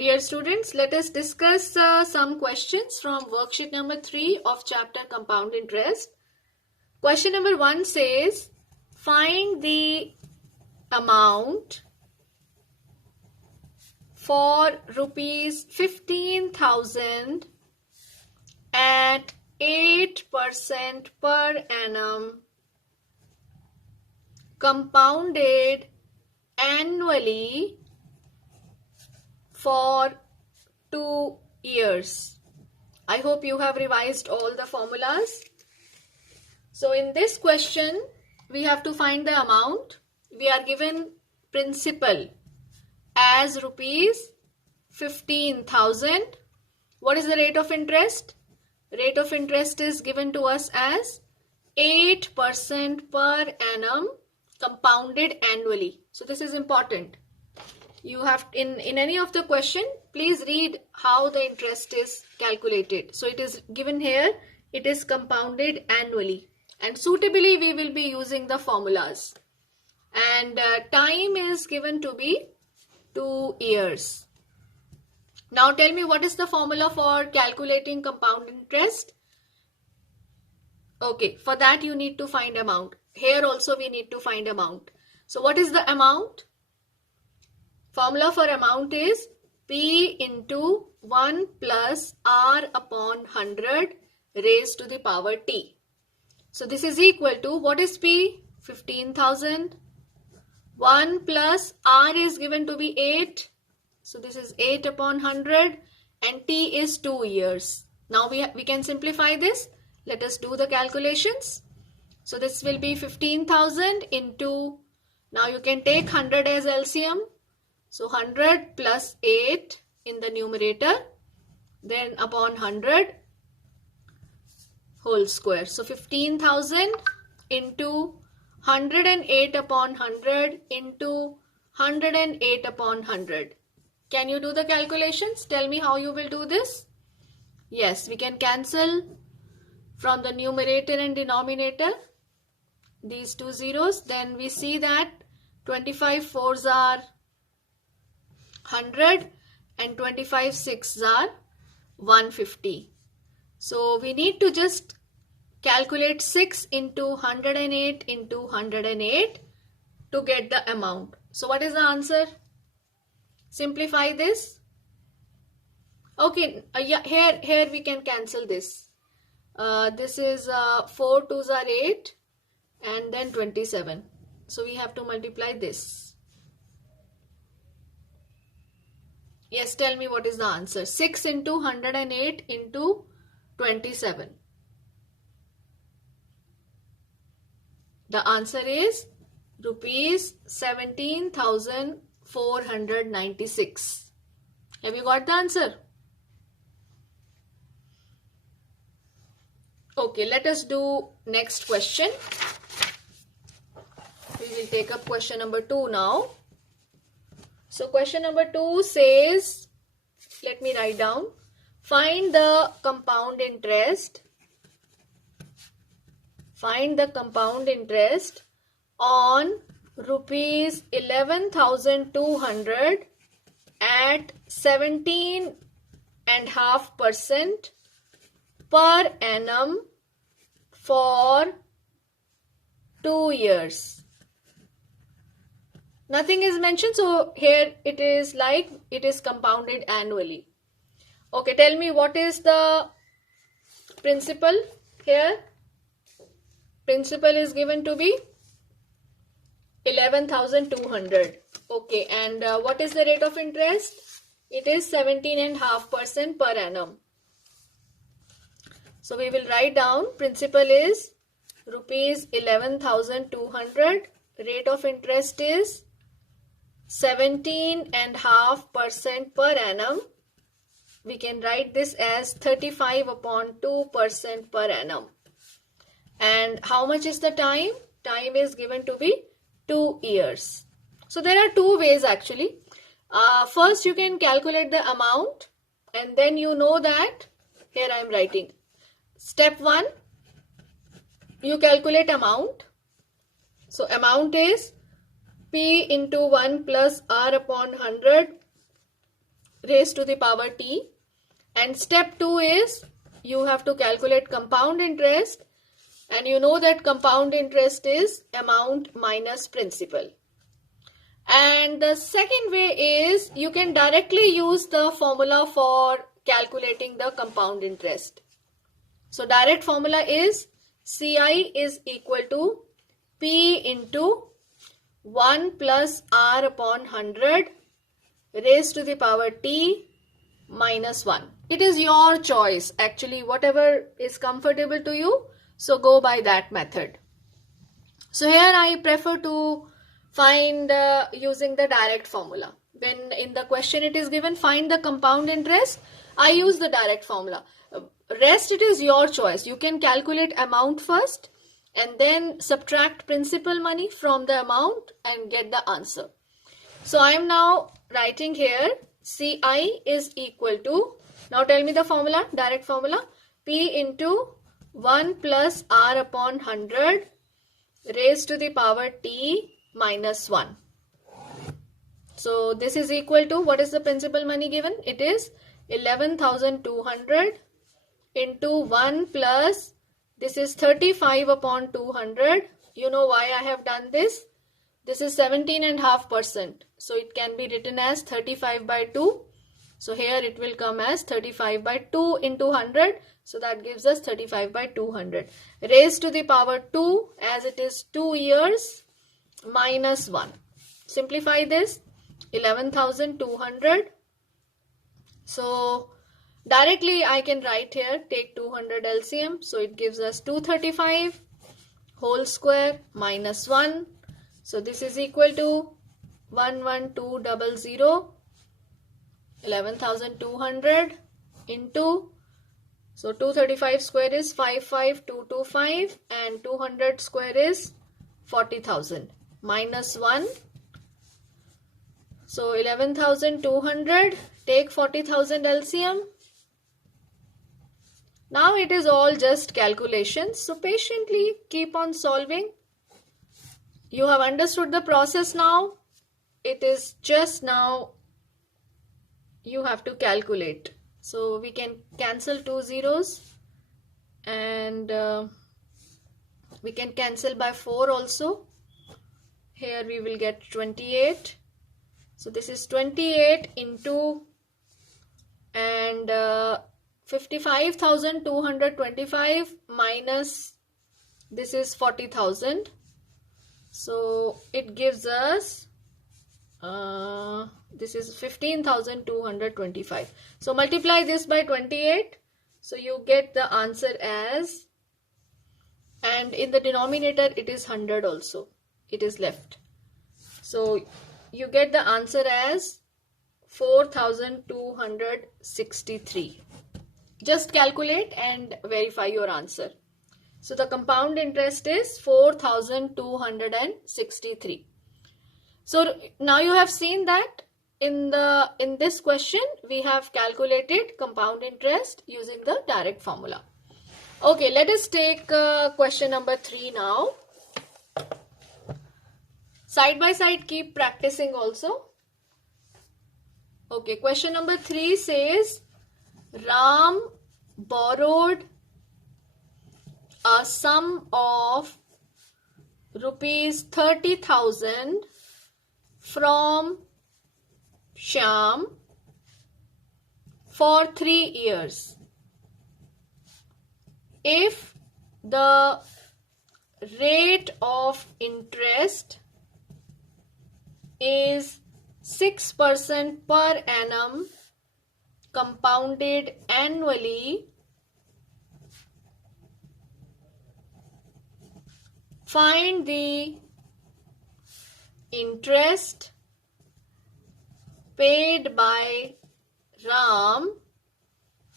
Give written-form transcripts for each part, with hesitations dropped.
Dear students, let us discuss some questions from worksheet number 3 of chapter compound interest. Question number 1 says, find the amount for rupees 15,000 at 8% per annum compounded annually for 2 years. I hope you have revised all the formulas. So in this question, we have to find the amount. We are given principal as rupees 15,000. What is the rate of interest? Rate of interest is given to us as 8% per annum compounded annually. So this is important. You have in any of the question, please read how the interest is calculated. So it is given here, it is compounded annually, and suitably we will be using the formulas, and time is given to be 2 years. Now tell me, what is the formula for calculating compound interest? Okay, for that you need to find amount. Here also we need to find amount. So what is the amount? Formula for amount is P into 1 plus R upon 100 raised to the power T. So this is equal to, what is P? 15,000. 1 plus R is given to be 8. So this is 8 upon 100, and T is 2 years. Now we can simplify this. Let us do the calculations. So this will be 15,000 into, now you can take 100 as LCM. So 100 plus 8 in the numerator, then upon 100 whole square. So 15,000 into 108 upon 100 into 108 upon 100. Can you do the calculations? Tell me how you will do this. Yes, we can cancel from the numerator and denominator these two zeros. Then we see that 25 fours are 100 and 25 sixes are 150. So we need to just calculate 6 into 108 into 108 to get the amount. So what is the answer? Simplify this. Okay, yeah, here we can cancel this. This is 4 2s are 8 and then 27. So we have to multiply this. Yes, tell me what is the answer. 6 into 108 into 27. The answer is rupees 17,496. Have you got the answer? Okay, let us do next question. We will take up question number 2 now. So question number 2 says, let me write down, find the compound interest. Find the compound interest on rupees 11,200 at 17.5% per annum for 2 years. Nothing is mentioned, so here it is like it is compounded annually. Okay, tell me what is the principal here. Principal is given to be 11,200. Okay, and what is the rate of interest? It is 17.5% per annum. So we will write down principal is rupees 11,200. Rate of interest is 17.5% per annum. We can write this as 35 upon 2% per annum. And how much is the time? Time is given to be 2 years. So there are two ways actually. First you can calculate the amount, and then you know that, here I am writing. Step 1, you calculate amount. So amount is P into 1 plus R upon 100 raised to the power t. And step 2 is you have to calculate compound interest, and you know that compound interest is amount minus principal. And the second way is you can directly use the formula for calculating the compound interest. So direct formula is CI is equal to P into 1 plus R upon 100 raised to the power T minus 1. It is your choice, actually, whatever is comfortable to you. So go by that method. So here I prefer to find using the direct formula. When in the question it is given find the compound interest, I use the direct formula. Rest, it is your choice. You can calculate amount first and then subtract principal money from the amount and get the answer. So I am now writing here CI is equal to, now tell me the formula, direct formula, P into 1 plus R upon 100 raised to the power T minus 1. So this is equal to, what is the principal money given? It is 11,200 into 1 plus, this is 35 upon 200. You know why I have done this? This is 17.5%. So it can be written as 35 by 2. So here it will come as 35 by 2 into 100. So that gives us 35 by 200. Raised to the power 2, as it is 2 years, minus 1. Simplify this, 11,200. So directly I can write here, take 200 LCM. So it gives us 235 whole square minus 1. So this is equal to 11200, 11,200 into, so 235 square is 55225 and 200 square is 40,000 minus 1. So 11,200, take 40,000 LCM. Now it is all just calculations. So patiently keep on solving. You have understood the process now. It is just now you have to calculate. So we can cancel 2 zeros and we can cancel by 4 also. Here we will get 28. So this is 28 into and 55,225 minus this is 40,000. So it gives us this is 15,225. So multiply this by 28. So you get the answer as, and in the denominator it is 100 also. It is left. So you get the answer as 4,263. Just calculate and verify your answer. So the compound interest is 4,263. So now you have seen that in this question we have calculated compound interest using the direct formula. Okay, let us take question number 3 now. Side by side keep practicing also. Okay, question number 3 says Ram borrowed a sum of rupees 30,000 from Shyam for 3 years. If the rate of interest is 6% per annum compounded annually, find the interest paid by Ram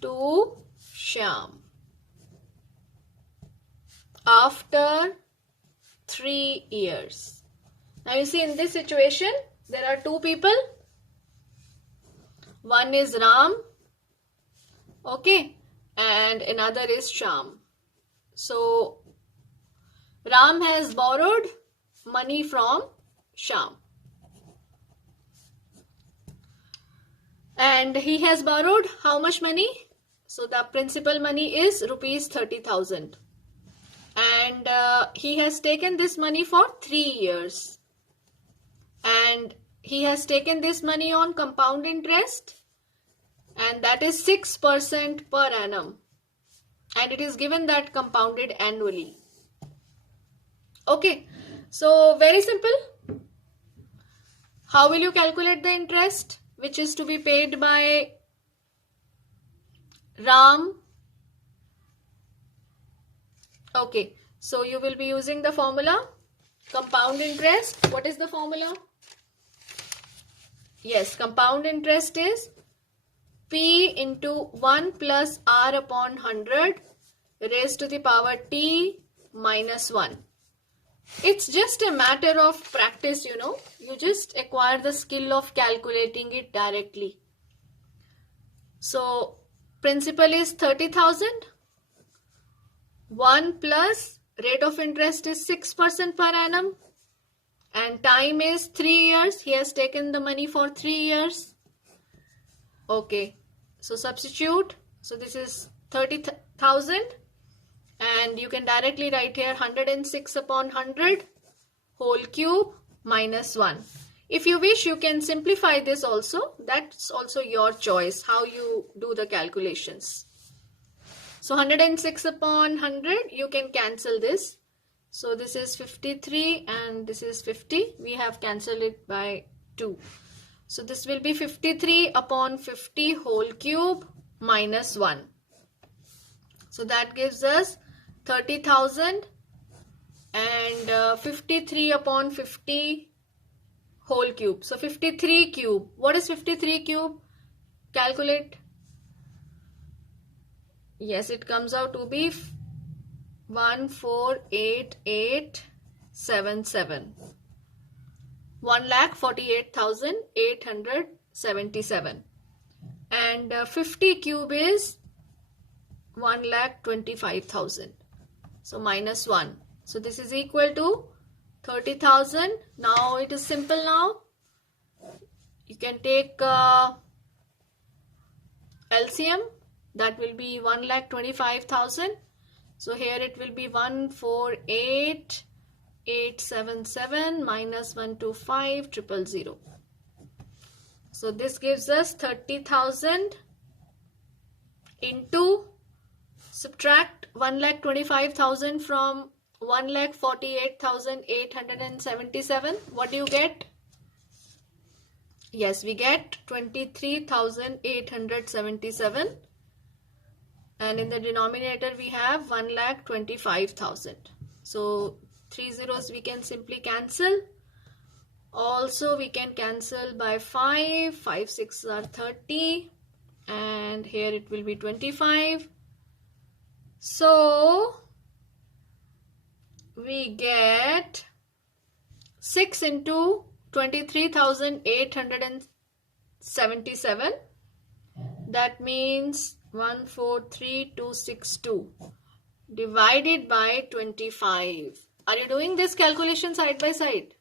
to Shyam after 3 years. Now you see in this situation there are 2 people. One is Ram, okay, and another is Shyam. So Ram has borrowed money from Shyam. And he has borrowed how much money? So the principal money is rupees 30,000. And he has taken this money for 3 years. And he has taken this money on compound interest. And that is 6% per annum. And it is given that compounded annually. Okay. So very simple. How will you calculate the interest which is to be paid by Ram? Okay, so you will be using the formula compound interest. What is the formula? Yes, compound interest is P into 1 plus R upon 100 raised to the power T minus 1. It's just a matter of practice, you know. You just acquire the skill of calculating it directly. So, principal is 30,000. 1 plus rate of interest is 6% per annum. And time is 3 years. He has taken the money for 3 years. Okay. So, substitute. So, this is 30,000. And you can directly write here 106 upon 100 whole cube minus 1. If you wish, you can simplify this also. That's also your choice how you do the calculations. So 106 upon 100, you can cancel this. So this is 53 and this is 50. We have cancelled it by 2. So this will be 53 upon 50 whole cube minus 1. So that gives us 30,000 and 53 upon 50 whole cube. So 53 cube. What is 53 cube? Calculate. Yes, it comes out to be 1,48877. 1,48,877. And 50 cube is 1,25,000. So minus 1. So this is equal to 30,000. Now it is simple now. You can take LCM. That will be 1,25,000. So here it will be 148,877 minus 125,000. So this gives us 30,000 into, subtract 1,25,000 from 1,48,877. What do you get? Yes, we get 23,877. And in the denominator we have 1,25,000. So 3 zeros we can simply cancel. Also we can cancel by 5. 5 6 are 30. And here it will be 25. So we get 6 into 23,877. That means 143,262 divided by 25. Are you doing this calculation side by side?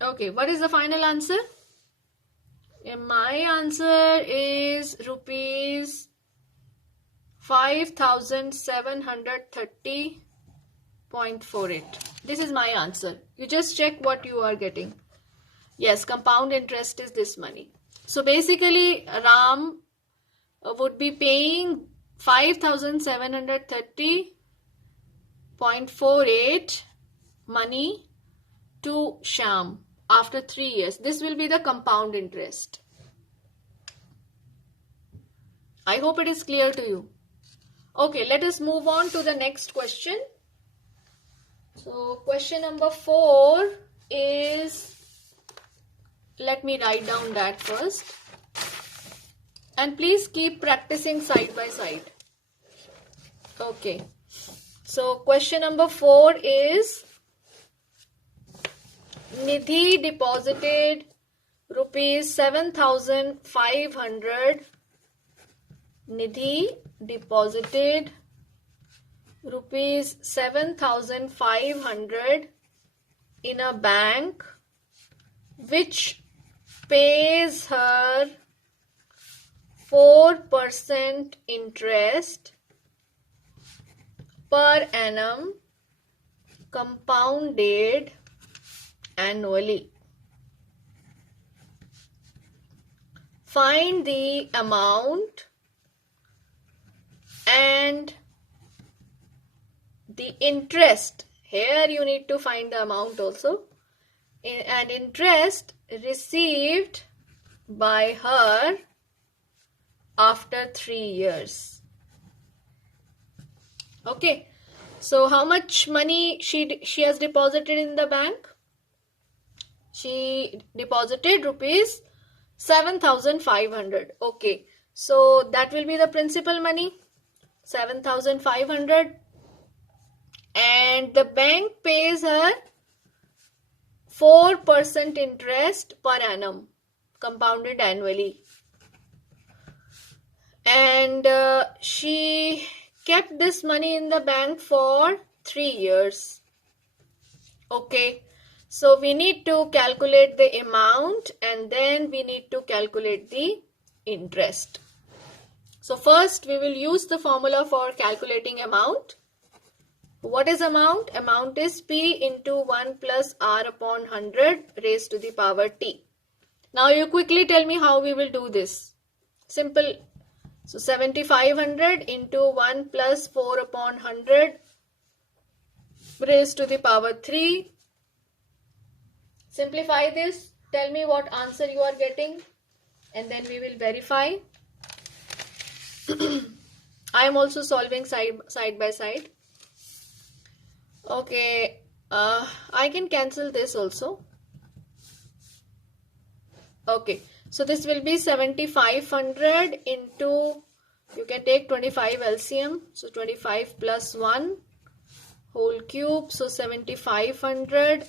Okay, what is the final answer? My answer is rupees 5,730.48. This is my answer. You just check what you are getting. Yes, compound interest is this money. So basically, Ram would be paying 5,730.48 money to Shyam after 3 years. This will be the compound interest. I hope it is clear to you. Okay, let us move on to the next question. So question number 4 is, let me write down that first. And please keep practicing side by side. Okay. So question number 4 is, Nidhi deposited rupees 7,500. Nidhi deposited rupees 7,500 in a bank which pays her 4% interest per annum compounded annually. Find the amount and the interest. Here you need to find the amount also. And interest received by her after 3 years. Okay. So how much money she has deposited in the bank? She deposited rupees 7,500. Okay. So that will be the principal money, 7,500. And the bank pays her 4% interest per annum, compounded annually. And she kept this money in the bank for 3 years. Okay. So we need to calculate the amount and then we need to calculate the interest. So first we will use the formula for calculating amount. What is amount? Amount is P into 1 plus R upon 100 raised to the power T. Now you quickly tell me how we will do this. Simple. So 7,500 into 1 plus 4 upon 100 raised to the power 3. Simplify this. Tell me what answer you are getting and then we will verify. I am also solving side by side. Okay, I can cancel this also. Okay, so this will be 7,500 into, you can take 25 LCM. So 25 plus 1 whole cube. So 7,500.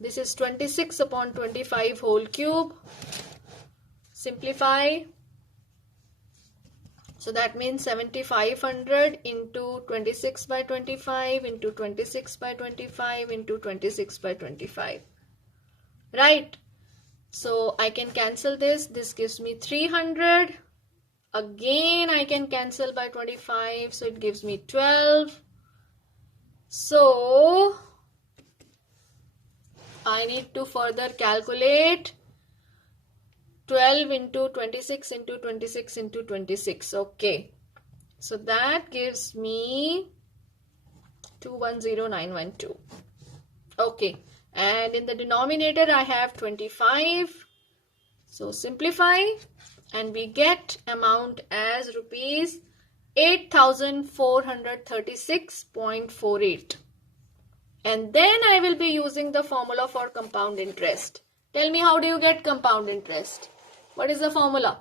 This is 26 upon 25 whole cube. Simplify. So that means 7,500 into 26 by 25 into 26 by 25 into 26 by 25. Right. So I can cancel this. This gives me 300. Again I can cancel by 25. So it gives me 12. So I need to further calculate 12 into 26 into 26 into 26. Okay. So that gives me 210912. Okay. And in the denominator I have 25. So simplify and we get amount as rupees 8,436.48. And then I will be using the formula for compound interest. Tell me, how do you get compound interest? What is the formula?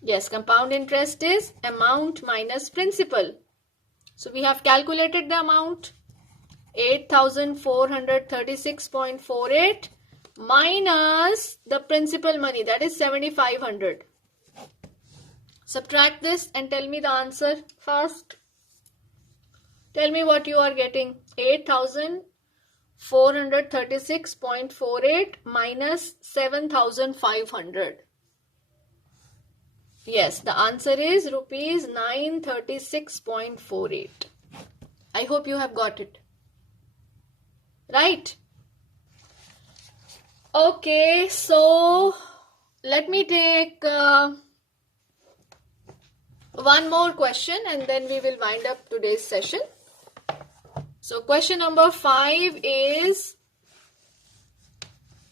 Yes, compound interest is amount minus principal. So we have calculated the amount 8,436.48 minus the principal money, that is 7,500. Subtract this and tell me the answer fast. Tell me what you are getting. 8,436.48 minus 7,500. Yes, the answer is rupees 936.48. I hope you have got it. Right? Okay, so let me take one more question and then we will wind up today's session. So question number 5 is,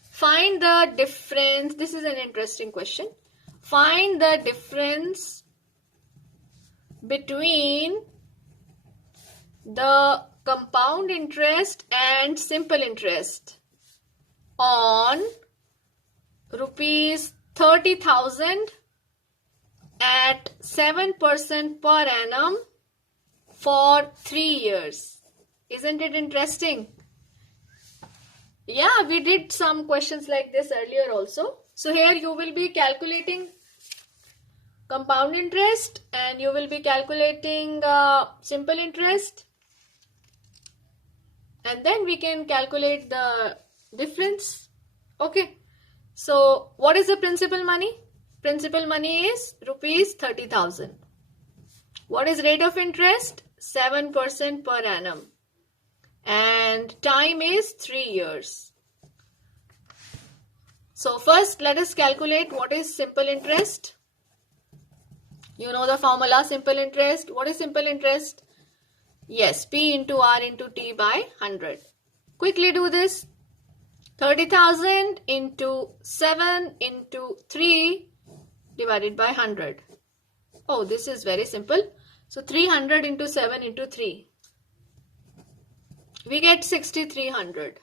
find the difference. This is an interesting question. Find the difference between the compound interest and simple interest on rupees 30,000 at 7% per annum for 3 years. Isn't it interesting? Yeah, we did some questions like this earlier also. So here you will be calculating compound interest and you will be calculating simple interest. And then we can calculate the difference. Okay. So what is the principal money? principal money is rupees 30,000. What is rate of interest? 7% per annum. And time is 3 years. So first let us calculate what is simple interest. You know the formula, simple interest. What is simple interest? Yes, P into R into T by 100. Quickly do this. 30,000 into 7 into 3 divided by 100. Oh, this is very simple. So 300 into 7 into 3. We get 6,300.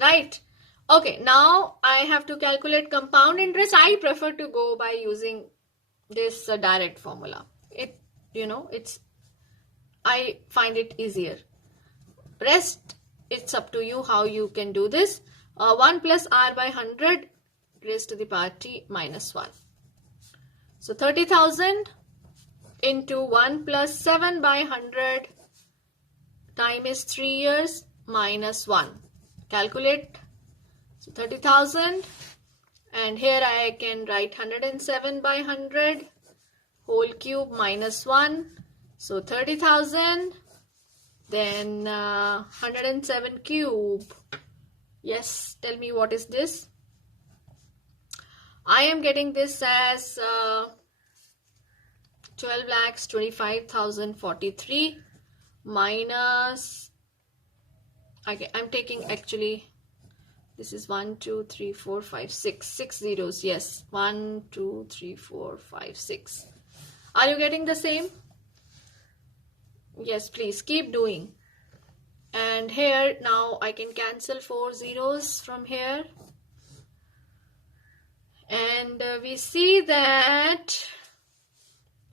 Right? Okay, now I have to calculate compound interest. I prefer to go by using this direct formula. I find it easier. Rest, it's up to you how you can do this. 1 plus R by 100 raised to the power T minus 1. So 30,000 into 1 plus 7 by 100, time is 3 years, minus 1. Calculate. So 30,000, and here I can write 107 by 100 whole cube minus 1. So 30,000, then 107 cube. Yes, tell me what is this? I am getting this as 12,25,043 minus, okay, I'm taking actually, this is 1, 2, 3, 4, 5, 6. 6 zeros, yes. 1, 2, 3, 4, 5, 6. Are you getting the same? Yes, please keep doing. And here now I can cancel 4 zeros from here. And we see that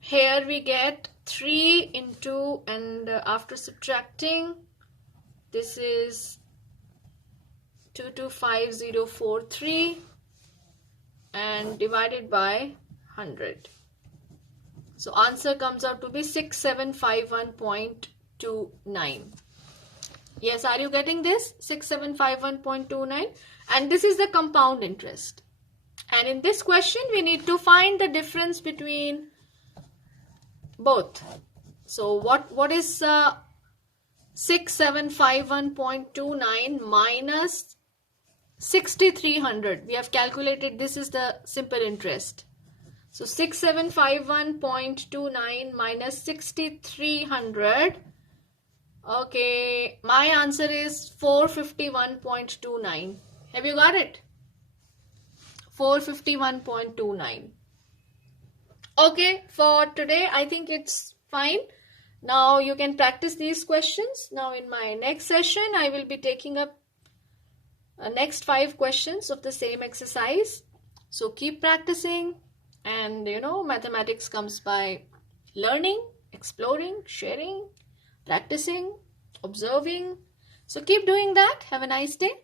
here we get 3 into, and after subtracting, this is 225043 and divided by 100. So answer comes out to be 6751.29. Yes, are you getting this? 6751.29. And this is the compound interest. And in this question, we need to find the difference between both. So what is 6751.29 minus 6,300? We have calculated this is the simple interest. So 6751.29 minus 6,300. Okay, my answer is 451.29. Have you got it? 451.29. Okay, for today I think it's fine. Now you can practice these questions. Now in my next session I will be taking up next 5 questions of the same exercise. So keep practicing, and mathematics comes by learning, exploring, sharing, practicing, observing. So keep doing that. Have a nice day.